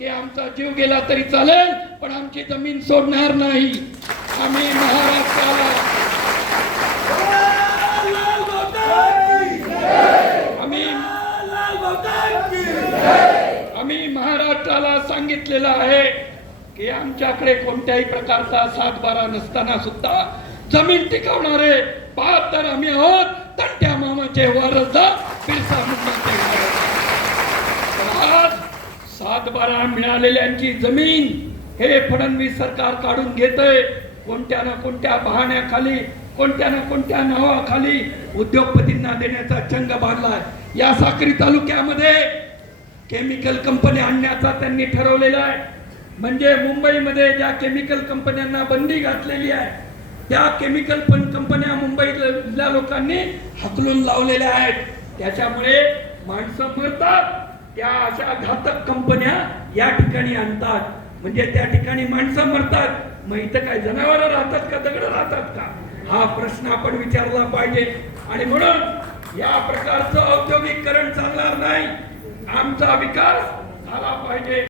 की आमचा जीव गेला तरी चालेल पण आमची जमीन सोडणार नाही. आम्ही महाराष्ट्राला आम्ही महाराष्ट्राला सांगितलेलं आहे की आमच्याकडे कोणत्याही प्रकारचा 7-12 नसताना सुद्धा जमीन टिकवणारे 72 आम्ही आहोत. तंट्या मामाचे वारसदार बिरसा मुंडाचे वारसदार. आज 7-12 मिळालेल्यांची जमीन हे फडणवीस सरकार काढून घेतंय. कोणत्या ना कोणत्या बहाण्याखाली, कोणत्या ना कोणत्या नावाखाली उद्योगपतींना देण्याचा चंग बांधलाय. या साक्री तालुक्यामध्ये केमिकल कंपनी आणण्याचा त्यांनी ठरवलेला आहे. म्हणजे मुंबईमध्ये ज्या केमिकल कंपन्यांना बंदी घातलेली आहे त्या केमिकल कंपन्या मुंबईतल्या लोकांनी हकलून लावलेल्या आहेत. त्याच्यामुळे माणसं मरतात. त्या अशा घातक कंपन्या या ठिकाणी आणतात. म्हणजे त्या ठिकाणी माणसं मरतात. मग इथं काय जनावरं राहतात का दगड राहतात का हा प्रश्न आपण विचारला पाहिजे. आणि म्हणून या प्रकारचं औद्योगिकरण चालणार नाही. आमचा विकास झाला पाहिजे.